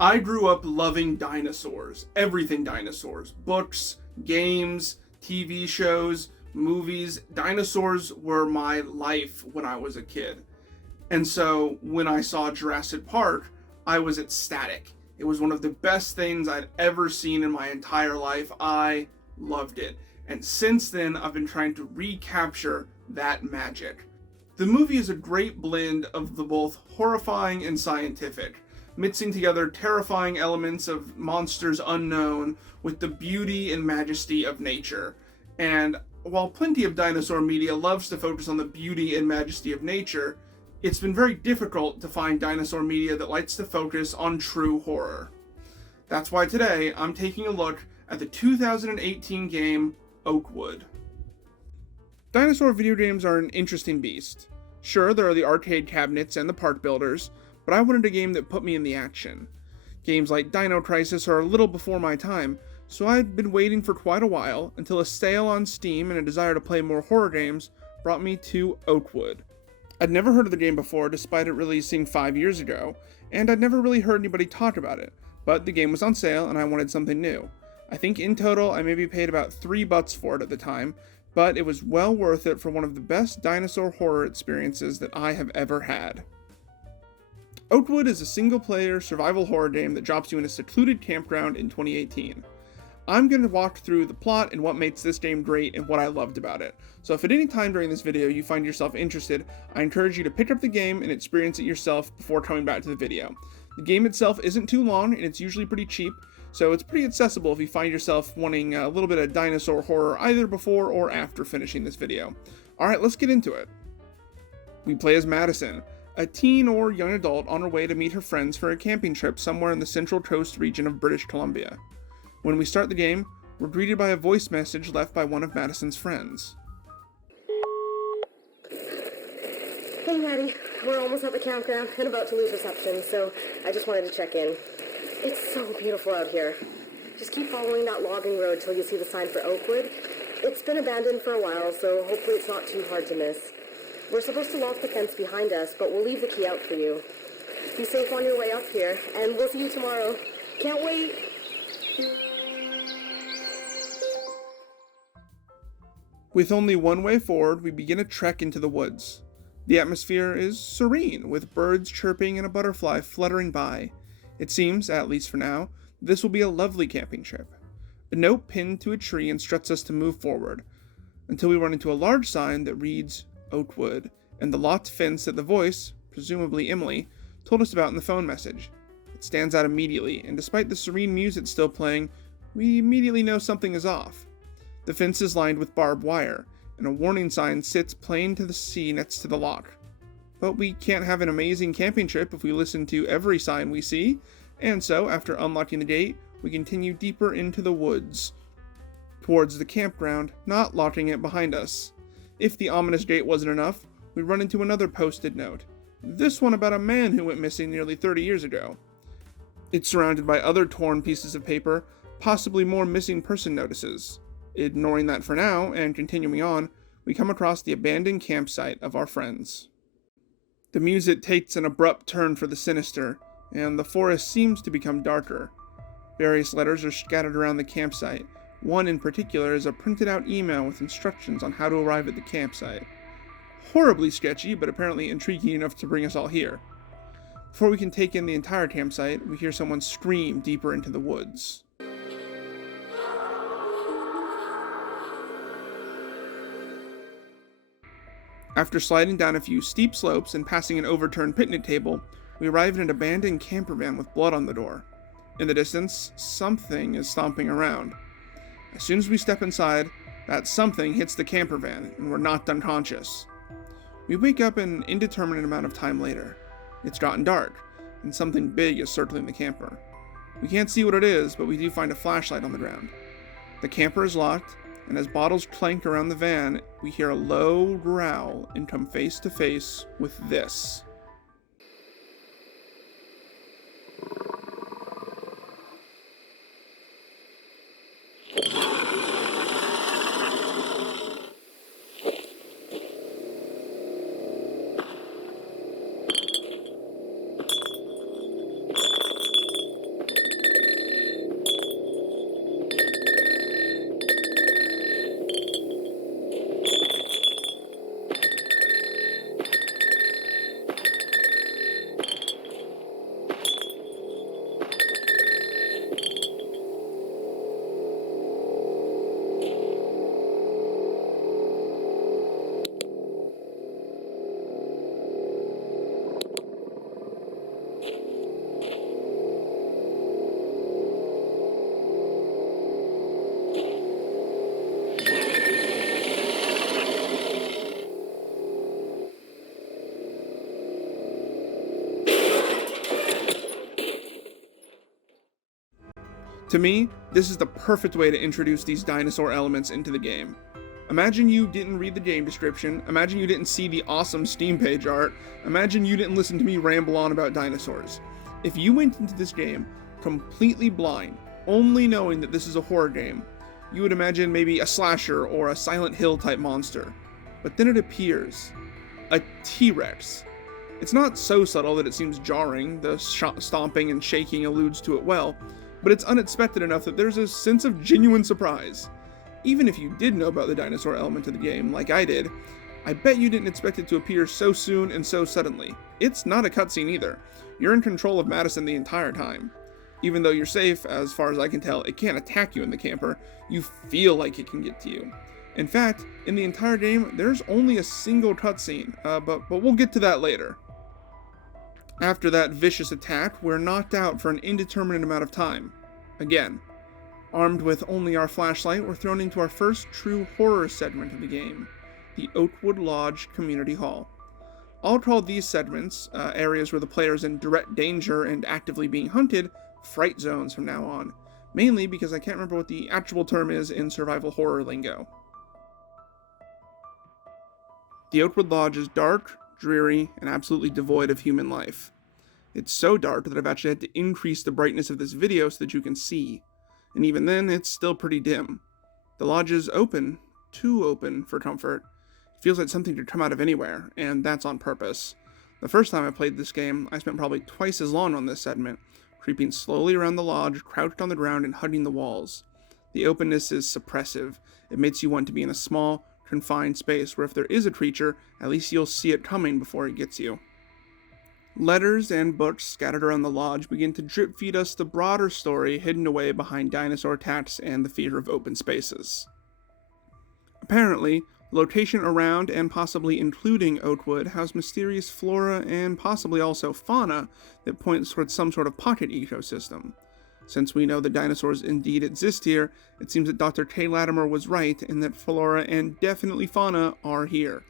I grew up loving dinosaurs, everything dinosaurs, books, games, TV shows, movies. Dinosaurs were my life when I was a kid. And so when I saw Jurassic Park, I was ecstatic. It was one of the best things I'd ever seen in my entire life. I loved it. And since then, I've been trying to recapture that magic. The movie is a great blend of the both horrifying and scientific, mixing together terrifying elements of monsters unknown with the beauty and majesty of nature. And while plenty of dinosaur media loves to focus on the beauty and majesty of nature, it's been very difficult to find dinosaur media that likes to focus on true horror. That's why today I'm taking a look at the 2018 game Oakwood. Dinosaur video games are an interesting beast. Sure, there are the arcade cabinets and the park builders, but I wanted a game that put me in the action. Games like Dino Crisis are a little before my time, so I'd been waiting for quite a while until a sale on Steam and a desire to play more horror games brought me to Oakwood. I'd never heard of the game before despite it releasing 5 years ago, and I'd never really heard anybody talk about it, but the game was on sale and I wanted something new. I think in total I maybe paid about $3 for it at the time, but it was well worth it for one of the best dinosaur horror experiences that I have ever had. Oakwood is a single-player survival horror game that drops you in a secluded campground in 2018. I'm going to walk through the plot and what makes this game great and what I loved about it. So if at any time during this video you find yourself interested, I encourage you to pick up the game and experience it yourself before coming back to the video. The game itself isn't too long and it's usually pretty cheap, so it's pretty accessible if you find yourself wanting a little bit of dinosaur horror either before or after finishing this video. Alright, let's get into it. We play as Madison, a teen or young adult on her way to meet her friends for a camping trip somewhere in the Central Coast region of British Columbia. When we start the game, we're greeted by a voice message left by one of Madison's friends. Hey Maddie, we're almost at the campground and about to lose reception, so I just wanted to check in. It's so beautiful out here. Just keep following that logging road till you see the sign for Oakwood. It's been abandoned for a while, so hopefully it's not too hard to miss. We're supposed to lock the fence behind us, but we'll leave the key out for you. Be safe on your way up here, and we'll see you tomorrow. Can't wait! With only one way forward, we begin a trek into the woods. The atmosphere is serene, with birds chirping and a butterfly fluttering by. It seems, at least for now, this will be a lovely camping trip. A note pinned to a tree instructs us to move forward, until we run into a large sign that reads Oakwood, and the locked fence that the voice, presumably Emily, told us about in the phone message. It stands out immediately, and despite the serene music still playing, we immediately know something is off. The fence is lined with barbed wire, and a warning sign sits plain to the sea next to the lock. But we can't have an amazing camping trip if we listen to every sign we see, and so, after unlocking the gate, we continue deeper into the woods, towards the campground, not locking it behind us. If the ominous gate wasn't enough, we run into another posted note, this one about a man who went missing nearly 30 years ago. It's surrounded by other torn pieces of paper, possibly more missing person notices. Ignoring that for now, and continuing on, we come across the abandoned campsite of our friends. The music takes an abrupt turn for the sinister, and the forest seems to become darker. Various letters are scattered around the campsite. One in particular is a printed out email with instructions on how to arrive at the campsite. Horribly sketchy, but apparently intriguing enough to bring us all here. Before we can take in the entire campsite, we hear someone scream deeper into the woods. After sliding down a few steep slopes and passing an overturned picnic table, we arrive in an abandoned camper van with blood on the door. In the distance, something is stomping around. As soon as we step inside, that something hits the camper van, and we're knocked unconscious. We wake up an indeterminate amount of time later. It's gotten dark, and something big is circling the camper. We can't see what it is, but we do find a flashlight on the ground. The camper is locked, and as bottles clank around the van, we hear a low growl and come face to face with this. To me, this is the perfect way to introduce these dinosaur elements into the game. Imagine you didn't read the game description, imagine you didn't see the awesome Steam page art, imagine you didn't listen to me ramble on about dinosaurs. If you went into this game completely blind, only knowing that this is a horror game, you would imagine maybe a slasher or a Silent Hill type monster. But then it appears. A T-Rex. It's not so subtle that it seems jarring, the stomping and shaking alludes to it well, but it's unexpected enough that there's a sense of genuine surprise. Even if you did know about the dinosaur element of the game, like I did, I bet you didn't expect it to appear so soon and so suddenly. It's not a cutscene either. You're in control of Madison the entire time. Even though you're safe, as far as I can tell, it can't attack you in the camper. You feel like it can get to you. In fact, in the entire game, there's only a single cutscene, but we'll get to that later. After that vicious attack, we're knocked out for an indeterminate amount of time. Again. Armed with only our flashlight, we're thrown into our first true horror segment of the game, the Oakwood Lodge Community Hall. I'll call these segments, areas where the player is in direct danger and actively being hunted, fright zones from now on, mainly because I can't remember what the actual term is in survival horror lingo. The Oakwood Lodge is dark, dreary, and absolutely devoid of human life. It's so dark that I've actually had to increase the brightness of this video so that you can see. And even then, it's still pretty dim. The lodge is open, too open for comfort. It feels like something could come out of anywhere, and that's on purpose. The first time I played this game, I spent probably twice as long on this segment, creeping slowly around the lodge, crouched on the ground and hugging the walls. The openness is suppressive. It makes you want to be in a small, confined space where if there is a creature, at least you'll see it coming before it gets you. Letters and books scattered around the lodge begin to drip feed us the broader story hidden away behind dinosaur attacks and the fear of open spaces. Apparently, the location around and possibly including Oakwood has mysterious flora and possibly also fauna that points towards some sort of pocket ecosystem. Since we know that dinosaurs indeed exist here, it seems that Dr. K. Latimer was right and that flora and definitely fauna are here.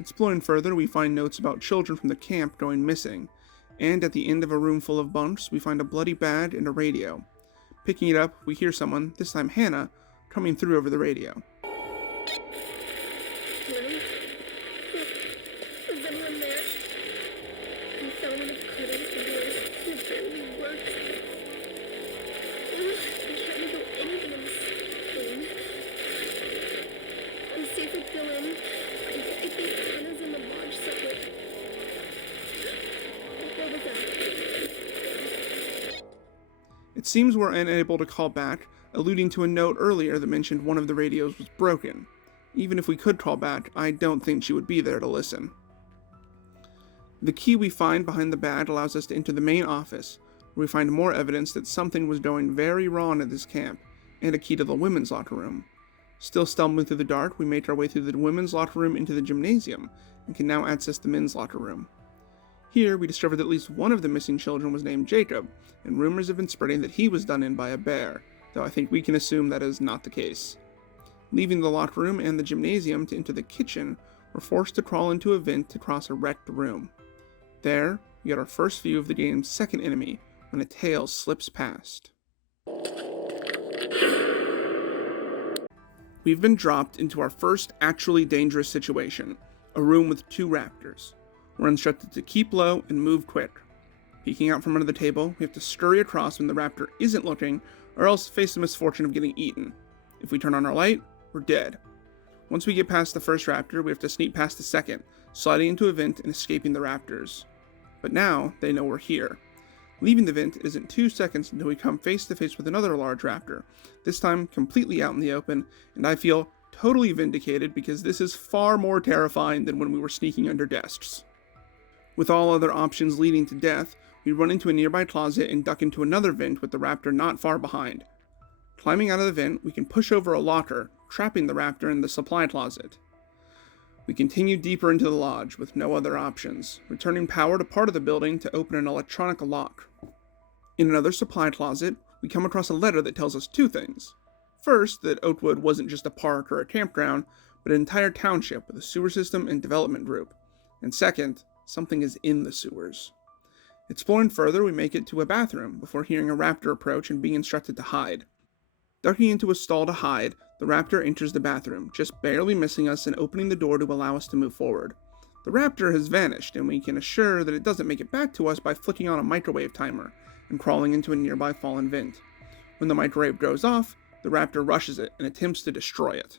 Exploring further, we find notes about children from the camp going missing, and at the end of a room full of bunks, we find a bloody bag and a radio. Picking it up, we hear someone, this time Hannah, coming through over the radio. Hello? Is anyone there? I found one of Carter's videos. It barely works. I can't do anything in this thing. I'm safe with Dylan. I think Anna's in the lodge separate. What was that? It seems we're unable to call back, alluding to a note earlier that mentioned one of the radios was broken. Even if we could call back, I don't think she would be there to listen. The key we find behind the bag allows us to enter the main office, where we find more evidence that something was going very wrong at this camp, and a key to the women's locker room. Still stumbling through the dark, we make our way through the women's locker room into the gymnasium, and can now access the men's locker room. Here, we discover that at least one of the missing children was named Jacob, and rumors have been spreading that he was done in by a bear, though I think we can assume that is not the case. Leaving the locker room and the gymnasium to enter the kitchen, we're forced to crawl into a vent to cross a wrecked room. There, we get our first view of the game's second enemy, when a tail slips past. We've been dropped into our first actually dangerous situation, a room with two raptors. We're instructed to keep low and move quick. Peeking out from under the table, we have to scurry across when the raptor isn't looking, or else face the misfortune of getting eaten. If we turn on our light, we're dead. Once we get past the first raptor, we have to sneak past the second, sliding into a vent and escaping the raptors. But now, they know we're here. Leaving the vent isn't 2 seconds until we come face to face with another large raptor, this time completely out in the open, and I feel totally vindicated because this is far more terrifying than when we were sneaking under desks. With all other options leading to death, we run into a nearby closet and duck into another vent with the raptor not far behind. Climbing out of the vent, we can push over a locker, trapping the raptor in the supply closet. We continue deeper into the lodge with no other options, returning power to part of the building to open an electronic lock. In another supply closet, we come across a letter that tells us two things. First, that Oakwood wasn't just a park or a campground, but an entire township with a sewer system and development group. And second, something is in the sewers. Exploring further, we make it to a bathroom before hearing a raptor approach and being instructed to hide. Ducking into a stall to hide, the raptor enters the bathroom, just barely missing us and opening the door to allow us to move forward. The raptor has vanished, and we can assure that it doesn't make it back to us by flicking on a microwave timer and crawling into a nearby fallen vent. When the microwave goes off, the raptor rushes it and attempts to destroy it.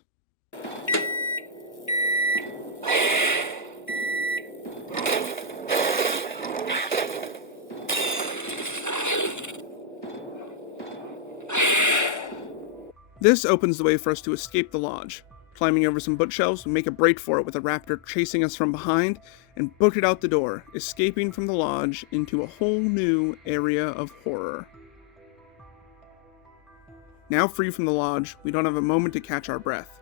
This opens the way for us to escape the lodge. Climbing over some bookshelves, we make a break for it with a raptor chasing us from behind and book it out the door, escaping from the lodge into a whole new area of horror. Now free from the lodge, we don't have a moment to catch our breath.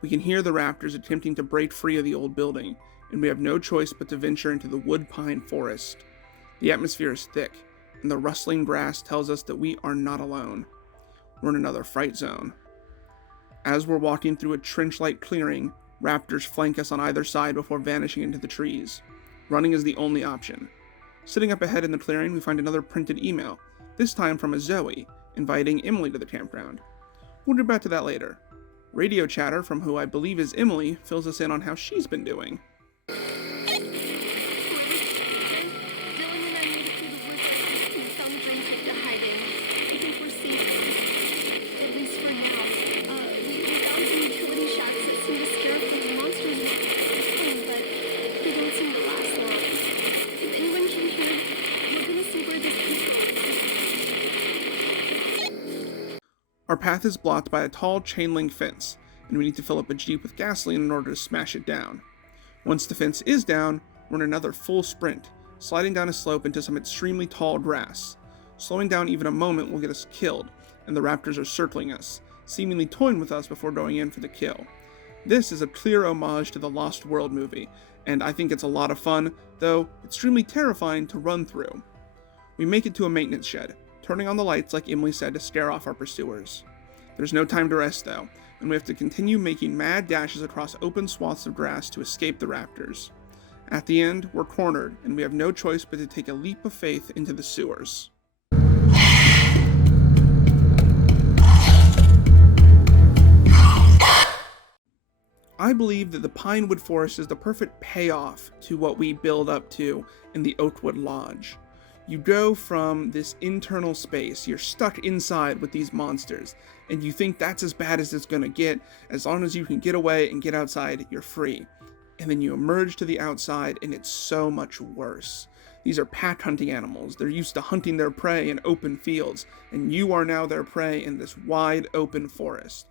We can hear the raptors attempting to break free of the old building, and we have no choice but to venture into the wood pine forest. The atmosphere is thick, and the rustling grass tells us that we are not alone. We're in another fright zone. As we're walking through a trench-like clearing, raptors flank us on either side before vanishing into the trees. Running is the only option. Sitting up ahead in the clearing, we find another printed email, this time from a Zoe, inviting Emily to the campground. We'll get back to that later. Radio chatter from who I believe is Emily fills us in on how she's been doing. Our path is blocked by a tall chain-link fence, and we need to fill up a jeep with gasoline in order to smash it down. Once the fence is down, we're in another full sprint, sliding down a slope into some extremely tall grass. Slowing down even a moment will get us killed, and the raptors are circling us, seemingly toying with us before going in for the kill. This is a clear homage to the Lost World movie, and I think it's a lot of fun, though extremely terrifying to run through. We make it to a maintenance shed, turning on the lights like Emily said to scare off our pursuers. There's no time to rest though, and we have to continue making mad dashes across open swaths of grass to escape the raptors. At the end, we're cornered, and we have no choice but to take a leap of faith into the sewers. I believe that the Pinewood Forest is the perfect payoff to what we build up to in the Oakwood Lodge. You go from this internal space, you're stuck inside with these monsters, and you think that's as bad as it's gonna get. As long as you can get away and get outside, you're free. And then you emerge to the outside, and it's so much worse. These are pack hunting animals. They're used to hunting their prey in open fields, and you are now their prey in this wide open forest.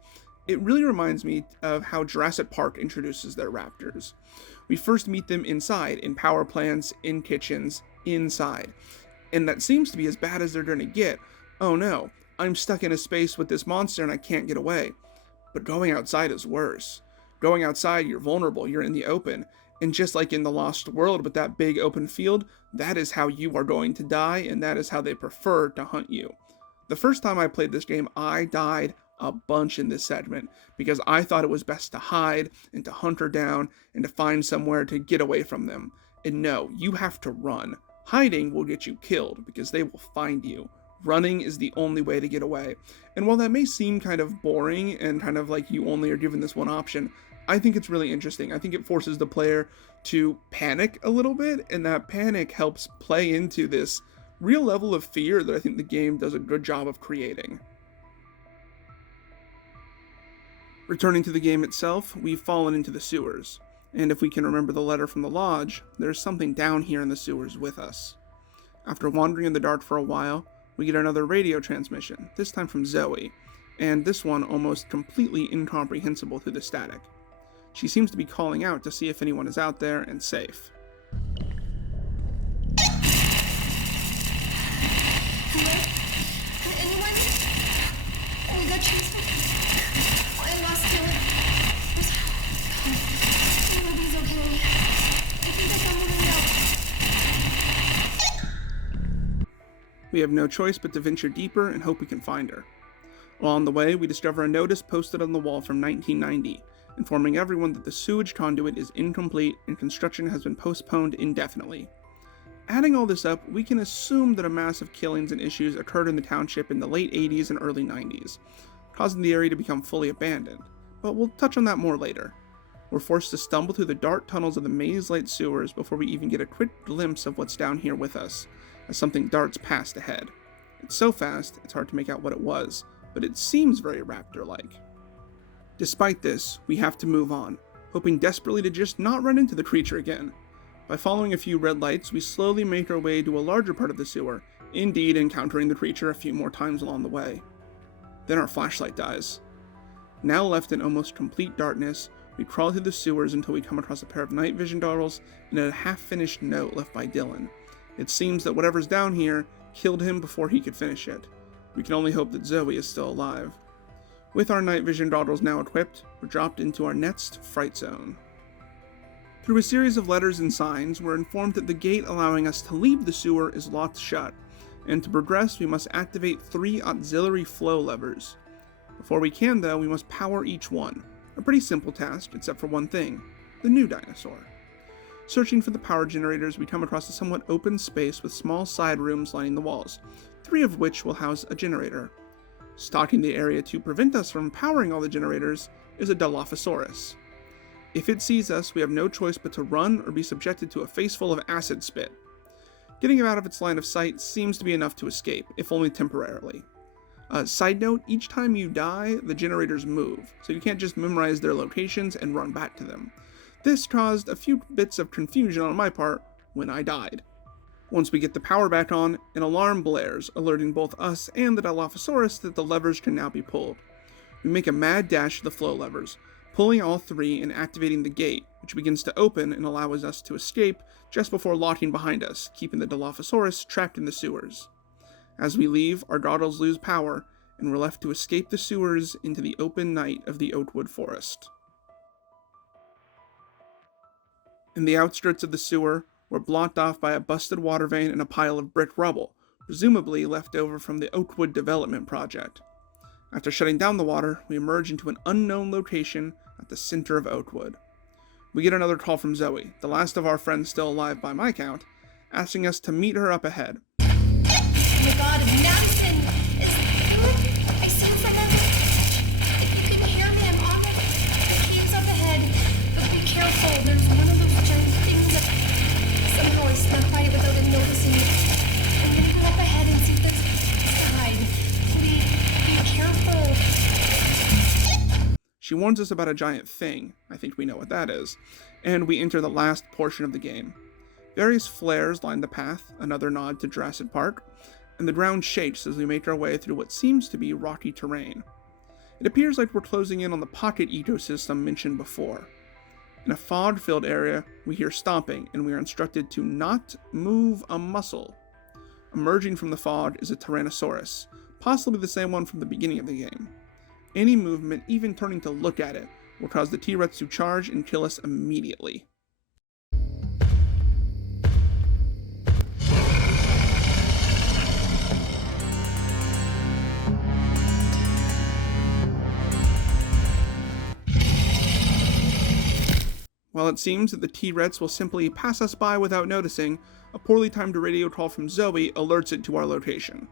It really reminds me of how Jurassic Park introduces their raptors. We first meet them inside, in power plants, in kitchens, inside. And that seems to be as bad as they're gonna get. Oh no, I'm stuck in a space with this monster and I can't get away. But going outside is worse. Going outside, you're vulnerable, you're in the open. And just like in the Lost World with that big open field, that is how you are going to die, and that is how they prefer to hunt you. The first time I played this game, I died a bunch in this segment because I thought it was best to hide and to hunt her down and to find somewhere to get away from them. And no, you have to run. Hiding will get you killed because they will find you. Running is the only way to get away. And while that may seem kind of boring and kind of like you only are given this one option, I think it's really interesting. I think it forces the player to panic a little bit, and that panic helps play into this real level of fear that I think the game does a good job of creating. Returning to the game itself, we've fallen into the sewers. And if we can remember the letter from the lodge, there's something down here in the sewers with us. After wandering in the dark for a while, we get another radio transmission, this time from Zoe, and this one almost completely incomprehensible through the static. She seems to be calling out to see if anyone is out there and safe. Hello? Anyone? We got chased. I lost him. Nobody's okay. I think I found one out. We have no choice but to venture deeper and hope we can find her. Along the way, we discover a notice posted on the wall from 1990, informing everyone that the sewage conduit is incomplete and construction has been postponed indefinitely. Adding all this up, we can assume that a massive killings and issues occurred in the township in the late 80s and early 90s, causing the area to become fully abandoned, but we'll touch on that more later. We're forced to stumble through the dark tunnels of the maze-like sewers before we even get a quick glimpse of what's down here with us, as something darts past ahead. It's so fast, it's hard to make out what it was, but it seems very raptor-like. Despite this, we have to move on, hoping desperately to just not run into the creature again. By following a few red lights, we slowly make our way to a larger part of the sewer, indeed encountering the creature a few more times along the way. Then our flashlight dies. Now left in almost complete darkness, we crawl through the sewers until we come across a pair of night vision goggles and a half-finished note left by Dylan. It seems that whatever's down here killed him before he could finish it. We can only hope that Zoe is still alive. With our night vision goggles now equipped, we're dropped into our next fright zone. Through a series of letters and signs, we're informed that the gate allowing us to leave the sewer is locked shut, and to progress we must activate 3 auxiliary flow levers. Before we can though, we must power each one. A pretty simple task, except for one thing: the new dinosaur. Searching for the power generators, we come across a somewhat open space with small side rooms lining the walls, 3 of which will house a generator. Stalking the area to prevent us from powering all the generators is a Dilophosaurus. If it sees us, we have no choice but to run or be subjected to a face full of acid spit. Getting out of its line of sight seems to be enough to escape, if only temporarily. Side note, each time you die, the generators move, so you can't just memorize their locations and run back to them. This caused a few bits of confusion on my part when I died. Once we get the power back on, an alarm blares, alerting both us and the Dilophosaurus that the levers can now be pulled. We make a mad dash to the flow levers, pulling all 3 and activating the gate, which begins to open and allows us to escape just before locking behind us, keeping the Dilophosaurus trapped in the sewers. As we leave, our goggles lose power, and we're left to escape the sewers into the open night of the Oakwood forest. In the outskirts of the sewer, we're blocked off by a busted water vane and a pile of brick rubble, presumably left over from the Oakwood development project. After shutting down the water, we emerge into an unknown location at the center of Oakwood. We get another call from Zoe, the last of our friends still alive by my count, asking us to meet her up ahead. Oh my god, Madison! It's you? I seem familiar. If you can hear me, I'm on the caves up ahead. But be careful, there's one of those giant things that some noise snuck by without it noticing it. And then come up ahead and see if there's a side. Please, be careful. She warns us about a giant thing, I think we know what that is, and we enter the last portion of the game. Various flares line the path, another nod to Jurassic Park, and the ground shakes as we make our way through what seems to be rocky terrain. It appears like we're closing in on the pocket ecosystem mentioned before. In a fog-filled area, we hear stomping, and we are instructed to not move a muscle. Emerging from the fog is a Tyrannosaurus, possibly the same one from the beginning of the game. Any movement, even turning to look at it, will cause the T-Rex to charge and kill us immediately. While it seems that the T-Rex will simply pass us by without noticing, a poorly timed radio call from Zoe alerts it to our location.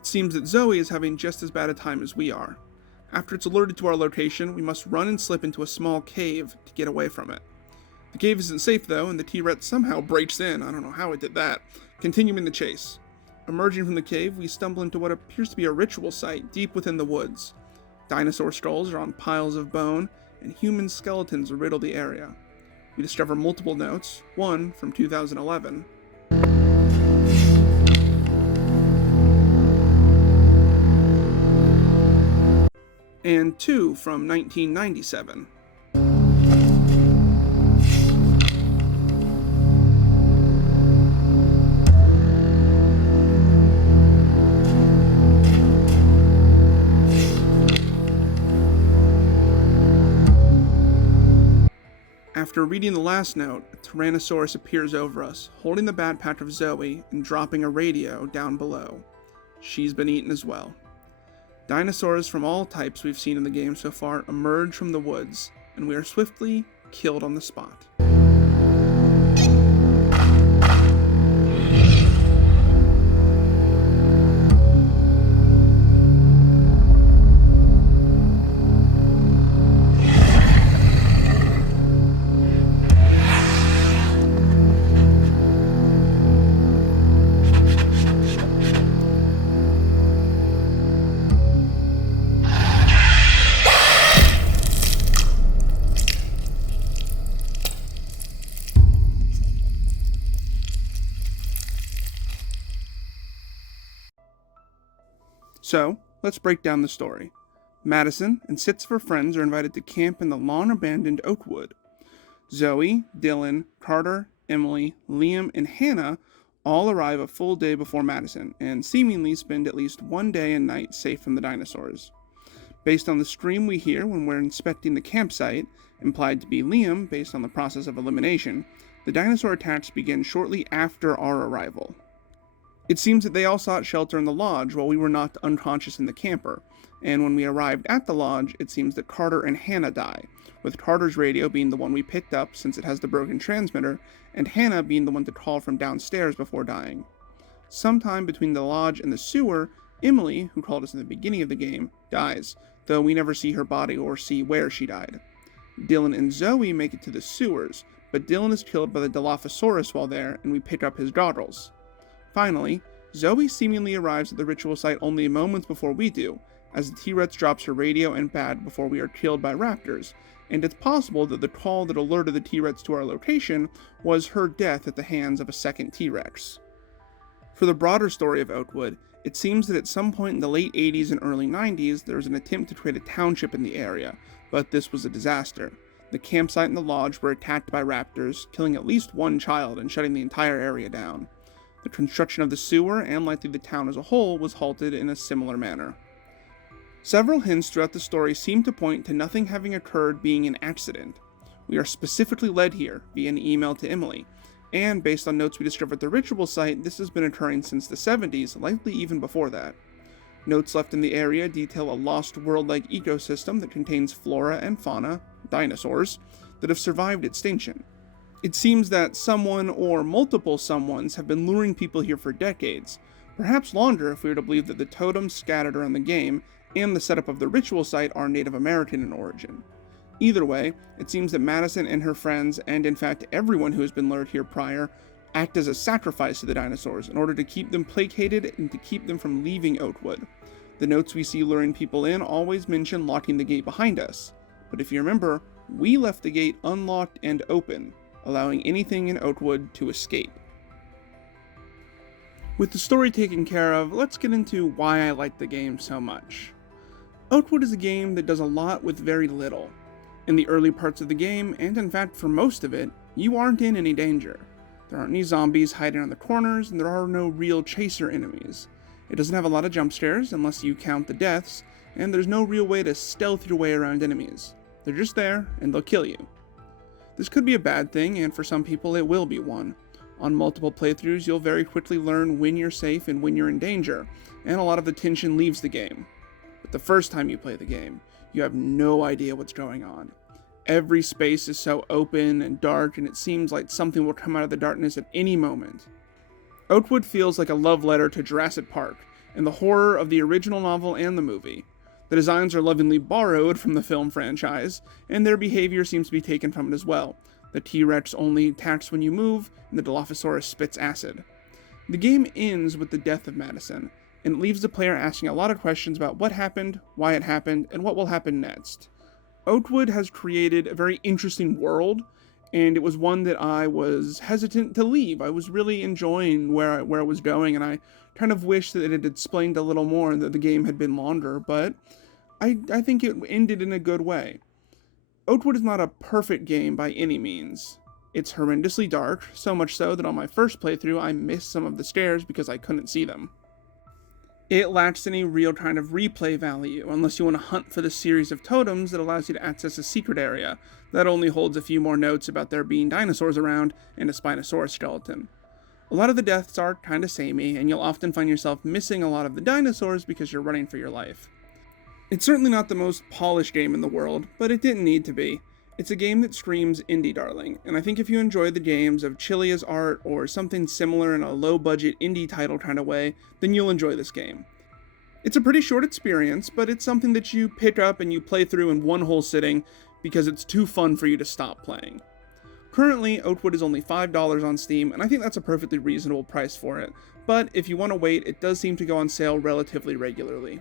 It seems that Zoe is having just as bad a time as we are. After it's alerted to our location, we must run and slip into a small cave to get away from it. The cave isn't safe though, and the T-Rex somehow breaks in, I don't know how it did that, continuing the chase. Emerging from the cave, we stumble into what appears to be a ritual site deep within the woods. Dinosaur skulls are on piles of bone, and human skeletons riddle the area. We discover multiple notes, one from 2011. And 2 from 1997. After reading the last note, a Tyrannosaurus appears over us, holding the backpack of Zoe and dropping a radio down below. She's been eaten as well. Dinosaurs from all types we've seen in the game so far emerge from the woods, and we are swiftly killed on the spot. So, let's break down the story. Madison and 6 of her friends are invited to camp in the long-abandoned Oakwood. Zoe, Dylan, Carter, Emily, Liam, and Hannah all arrive a full day before Madison, and seemingly spend at least one day and night safe from the dinosaurs. Based on the scream we hear when we're inspecting the campsite, implied to be Liam based on the process of elimination, the dinosaur attacks begin shortly after our arrival. It seems that they all sought shelter in the lodge while we were knocked unconscious in the camper, and when we arrived at the lodge, it seems that Carter and Hannah die, with Carter's radio being the one we picked up since it has the broken transmitter, and Hannah being the one to call from downstairs before dying. Sometime between the lodge and the sewer, Emily, who called us in the beginning of the game, dies, though we never see her body or see where she died. Dylan and Zoe make it to the sewers, but Dylan is killed by the Dilophosaurus while there, and we pick up his goggles. Finally, Zoe seemingly arrives at the ritual site only moments before we do, as the T-Rex drops her radio and pad before we are killed by raptors, and it's possible that the call that alerted the T-Rex to our location was her death at the hands of a second T-Rex. For the broader story of Oakwood, it seems that at some point in the late 80s and early 90s there was an attempt to create a township in the area, but this was a disaster. The campsite and the lodge were attacked by raptors, killing at least one child and shutting the entire area down. The construction of the sewer, and likely the town as a whole, was halted in a similar manner. Several hints throughout the story seem to point to nothing having occurred being an accident. We are specifically led here via an email to Emily, and based on notes we discovered at the ritual site, this has been occurring since the 70s, likely even before that. Notes left in the area detail a lost world-like ecosystem that contains flora and fauna, dinosaurs, that have survived extinction. It seems that someone or multiple someones have been luring people here for decades, perhaps longer if we were to believe that the totems scattered around the game and the setup of the ritual site are Native American in origin. Either way, it seems that Madison and her friends, and in fact everyone who has been lured here prior, act as a sacrifice to the dinosaurs in order to keep them placated and to keep them from leaving Oakwood. The notes we see luring people in always mention locking the gate behind us, but if you remember, we left the gate unlocked and open, allowing anything in Oakwood to escape. With the story taken care of, let's get into why I like the game so much. Oakwood is a game that does a lot with very little. In the early parts of the game, and in fact for most of it, you aren't in any danger. There aren't any zombies hiding on the corners, and there are no real chaser enemies. It doesn't have a lot of jump scares, unless you count the deaths, and there's no real way to stealth your way around enemies. They're just there, and they'll kill you. This could be a bad thing, and for some people it will be one. On multiple playthroughs, you'll very quickly learn when you're safe and when you're in danger, and a lot of the tension leaves the game. But the first time you play the game, you have no idea what's going on. Every space is so open and dark, and it seems like something will come out of the darkness at any moment. Oakwood feels like a love letter to Jurassic Park, and the horror of the original novel and the movie. The designs are lovingly borrowed from the film franchise, and their behavior seems to be taken from it as well. The T-Rex only attacks when you move, and the Dilophosaurus spits acid. The game ends with the death of Madison, and it leaves the player asking a lot of questions about what happened, why it happened, and what will happen next. Oakwood has created a very interesting world, and it was one that I was hesitant to leave. I was really enjoying where I was going, and I kind of wish that it had explained a little more and that the game had been longer, but I think it ended in a good way. Oakwood is not a perfect game by any means. It's horrendously dark, so much so that on my first playthrough I missed some of the stairs because I couldn't see them. It lacks any real kind of replay value, unless you want to hunt for the series of totems that allows you to access a secret area that only holds a few more notes about there being dinosaurs around and a Spinosaurus skeleton. A lot of the deaths are kinda samey, and you'll often find yourself missing a lot of the dinosaurs because you're running for your life. It's certainly not the most polished game in the world, but it didn't need to be. It's a game that screams indie darling, and I think if you enjoy the games of Chilea's art or something similar in a low-budget indie title kind of way, then you'll enjoy this game. It's a pretty short experience, but it's something that you pick up and you play through in one whole sitting because it's too fun for you to stop playing. Currently, Oakwood is only $5 on Steam, and I think that's a perfectly reasonable price for it, but if you want to wait, it does seem to go on sale relatively regularly.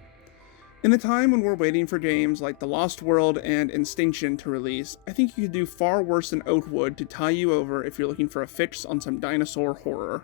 In the time when we're waiting for games like The Lost World and Instinction to release, I think you could do far worse than Oakwood to tie you over if you're looking for a fix on some dinosaur horror.